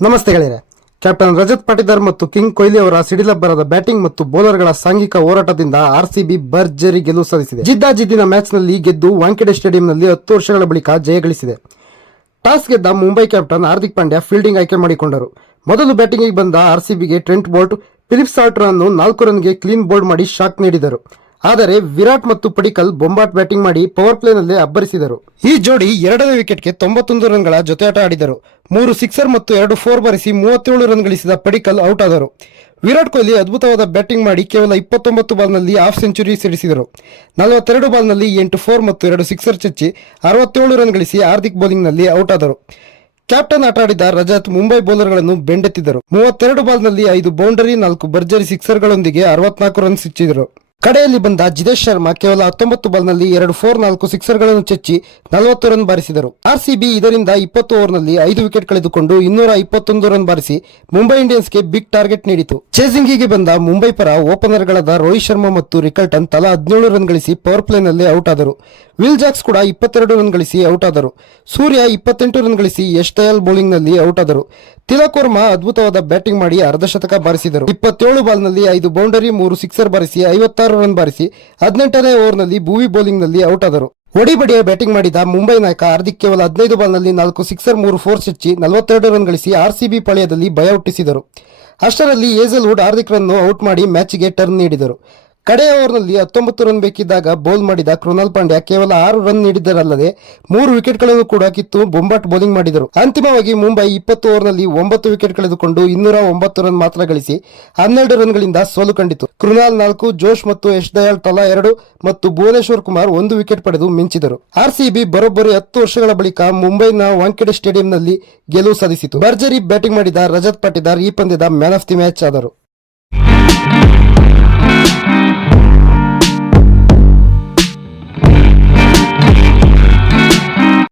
ನಮಸ್ತೆ ಗೆಳೆಯರೆ. ಕ್ಯಾಪ್ಟನ್ ರಜತ್ ಪಾಟಿದಾರ್ ಮತ್ತು ಕಿಂಗ್ ಕೊಹ್ಲಿ ಅವರ ಸಿಡಿಲಬ್ಬರದ ಬ್ಯಾಟಿಂಗ್ ಮತ್ತು ಬೌಲರ್ಗಳ ಸಾಂಘಿಕ ಹೋರಾಟದಿಂದ ಆರ್ಸಿಬಿ ಭರ್ಜರಿ ಗೆಲುವು ಸಾಧಿಸಿದೆ. ಜಿದ್ದಾಜಿದ್ದಿನ ಮ್ಯಾಚ್ನಲ್ಲಿ ಗೆದ್ದು ವಾಂಖೆಡೆ ಸ್ಟೇಡಿಯಂನಲ್ಲಿ 10 ವರ್ಷಗಳ ಬಳಿಕ ಜಯ ಗಳಿಸಿದೆ. ಟಾಸ್ ಗೆದ್ದ ಮುಂಬೈ ಕ್ಯಾಪ್ಟನ್ ಹಾರ್ದಿಕ್ ಪಾಂಡ್ಯ ಫೀಲ್ಡಿಂಗ್ ಆಯ್ಕೆ ಮಾಡಿಕೊಂಡರು. ಮೊದಲು ಬ್ಯಾಟಿಂಗಿಗೆ ಬಂದ ಆರ್ಸಿಬಿಗೆ ಟ್ರೆಂಟ್ ಬೋಲ್ಟ್ ಫಿಲಿಪ್ ಸಾಲ್ಟರ್ ಅನ್ನು 4 ರನ್ಗೆ ಕ್ಲೀನ್ ಬೋಲ್ಡ್ ಮಾಡಿ ಶಾಕ್ ನೀಡಿದರು. ಆದರೆ ವಿರಾಟ್ ಮತ್ತು ಪಡಿಕಲ್ ಬೊಂಬಾಟ್ ಬ್ಯಾಟಿಂಗ್ ಮಾಡಿ ಪವರ್ ಪ್ಲೇನಲ್ಲಿ ಅಬ್ಬರಿಸಿದರು. ಈ ಜೋಡಿ 2ನೇ ವಿಕೆಟ್ಗೆ 91 ರನ್ಗಳ ಜೊತೆಯಾಟ ಆಡಿದರು. 3 ಸಿಕ್ಸರ್ ಮತ್ತು 2 4 ಬಾರಿಸಿ 37 ರನ್ ಗಳಿಸಿದ ಪಡಿಕಲ್ ಔಟ್ ಆದರು. ವಿರಾಟ್ ಕೊಹ್ಲಿ ಅದ್ಭುತವಾದ ಬ್ಯಾಟಿಂಗ್ ಮಾಡಿ ಕೇವಲ 29 ಬಾಲ್ನಲ್ಲಿ ಹಾಫ್ ಸೆಂಚುರಿ ಸಿಡಿಸಿದರು. 42 ಬಾಲ್ನಲ್ಲಿ 8 4 ಮತ್ತು 2 ಸಿಕ್ಸರ್ ಚಚ್ಚಿ 67 ರನ್ ಗಳಿಸಿ ಹಾರ್ದಿಕ್ ಬೌಲಿಂಗ್ನಲ್ಲಿ ಔಟ್ ಆದರು. ಕ್ಯಾಪ್ಟನ್ ಆಟ ಆಡಿದ ರಜತ್ ಮುಂಬೈ ಬೌಲರ್ಗಳನ್ನು ಬೆಂಡೆತ್ತಿದ್ದರು. 32 ಬಾಲ್ನಲ್ಲಿ 5 ಬೌಂಡರಿ 4 ಭರ್ಜರಿ ಸಿಕ್ಸರ್ಗಳೊಂದಿಗೆ 64 ರನ್ ಸಿಕ್ಕಿದರು. ಕಡೆಯಲ್ಲಿ ಬಂದ ಜಿತೇಶ್ ಶರ್ಮಾ ಕೇವಲ 19 ಬಾಲ್ನಲ್ಲಿ 2 4 4 ಸಿಕ್ಸರ್ಗಳನ್ನು ಚಚ್ಚಿ 40 ರನ್ ಬಾರಿಸಿದರು. ಆರ್ಸಿಬಿ ಇದರಿಂದ 20 ಓವರ್ನಲ್ಲಿ 5 ವಿಕೆಟ್ ಕಳೆದುಕೊಂಡು 221 ರನ್ ಬಾರಿಸಿ ಮುಂಬೈ ಇಂಡಿಯನ್ಸ್ಗೆ ಬಿಗ್ ಟಾರ್ಗೆಟ್ ನೀಡಿತು. ಚೇಸಿಂಗಿಗೆ ಬಂದ ಮುಂಬೈ ಪರ ಓಪನರ್ಗಳಾದ ರೋಹಿತ್ ಶರ್ಮಾ ಮತ್ತು ರಿಕಲ್ಟನ್ ತಲಾ 17 ರನ್ ಗಳಿಸಿ ಪವರ್ ಪ್ಲೇನಲ್ಲಿ ಔಟ್ ಆದರು. ವಿಲ್ ಜಾಕ್ಸ್ ಕೂಡ 22 ರನ್ ಗಳಿಸಿ ಔಟ್ ಆದರು. ಸೂರ್ಯ 28 ರನ್ ಗಳಿಸಿ ಯಶ್ ದಯಾಲ್ ಬೌಲಿಂಗ್ನಲ್ಲಿ ಔಟ್ ಆದರು. ತಿಲಕ್ ವರ್ಮಾ ಅದ್ಭುತವಾದ ಬ್ಯಾಟಿಂಗ್ ಮಾಡಿ ಅರ್ಧಶತಕ ಬಾರಿಸಿದರು. 27 ಬಾಲ್ನಲ್ಲಿ 5 ಬೌಂಡರಿ 3 ಸಿಕ್ಸರ್ ಬಾರಿಸಿ 56 ರನ್ ಬಾರಿಸಿ 18ನೇ ಓವರ್ನಲ್ಲಿ ಭುವಿ ಬೌಲಿಂಗ್ನಲ್ಲಿ ಔಟ್ ಆದರು. ಒಡಿಬಡಿಯ ಬ್ಯಾಟಿಂಗ್ ಮಾಡಿದ ಮುಂಬೈ ನಾಯಕ ಹಾರ್ದಿಕ್ ಕೇವಲ 15 ಬಾಲ್ನಲ್ಲಿ 4 ಸಿಕ್ಸರ್ 3 4 ಚಚ್ಚಿ 42 ರನ್ ಗಳಿಸಿ ಆರ್ಸಿಬಿ ಪಾಳ್ಯದಲ್ಲಿ ಭಯ ಹುಟ್ಟಿಸಿದರು. ಅಷ್ಟರಲ್ಲಿ ಹೇಜಲ್ವುಡ್ ಹಾರ್ದಿಕ್ ರನ್ನು ಔಟ್ ಮಾಡಿ ಮ್ಯಾಚ್ಗೆ ಟರ್ನ್ ನೀಡಿದರು. ಕಡೆಯ ಓವರ್ನಲ್ಲಿ 19 ರನ್ ಬೇಕಿದ್ದಾಗ ಬೌಲ್ ಮಾಡಿದ ಕೃಣಾಲ್ ಪಾಂಡ್ಯ ಕೇವಲ 6 ರನ್ ನೀಡಿದ್ದರಲ್ಲದೆ 3 ವಿಕೆಟ್ಗಳನ್ನು ಕೂಡ ಕಿತ್ತು ಬೊಂಬಾಟ್ ಬೌಲಿಂಗ್ ಮಾಡಿದರು. ಅಂತಿಮವಾಗಿ ಮುಂಬೈ 20 ಓವರ್ನಲ್ಲಿ 9 ವಿಕೆಟ್ ಕಳೆದುಕೊಂಡು 209 ರನ್ ಮಾತ್ರ ಗಳಿಸಿ 12 ರನ್ಗಳಿಂದ ಸೋಲು ಕಂಡಿತು. ಕೃಣಾಲ್ 4, ಜೋಶ್ ಮತ್ತು ಯಶ್ ದಯಾಲ್ ತಲಾ 2 ಮತ್ತು ಭುವನೇಶ್ವರ್ ಕುಮಾರ್ 1 ವಿಕೆಟ್ ಪಡೆದು ಮಿಂಚಿದರು. ಆರ್ಸಿಬಿ ಬರೋಬ್ಬರಿ 10 ವರ್ಷಗಳ ಬಳಿಕ ಮುಂಬೈನ ವಾಂಖೆಡೆ ಸ್ಟೇಡಿಯಂನಲ್ಲಿ ಗೆಲುವು ಸಾಧಿಸಿತು. ಭರ್ಜರಿ ಬ್ಯಾಟಿಂಗ್ ಮಾಡಿದ ರಜತ್ ಪಾಟಿದಾರ್ ಈ ಪಂದ್ಯದ ಮ್ಯಾನ್ ಆಫ್ ದಿ ಮ್ಯಾಚ್ ಆದರು.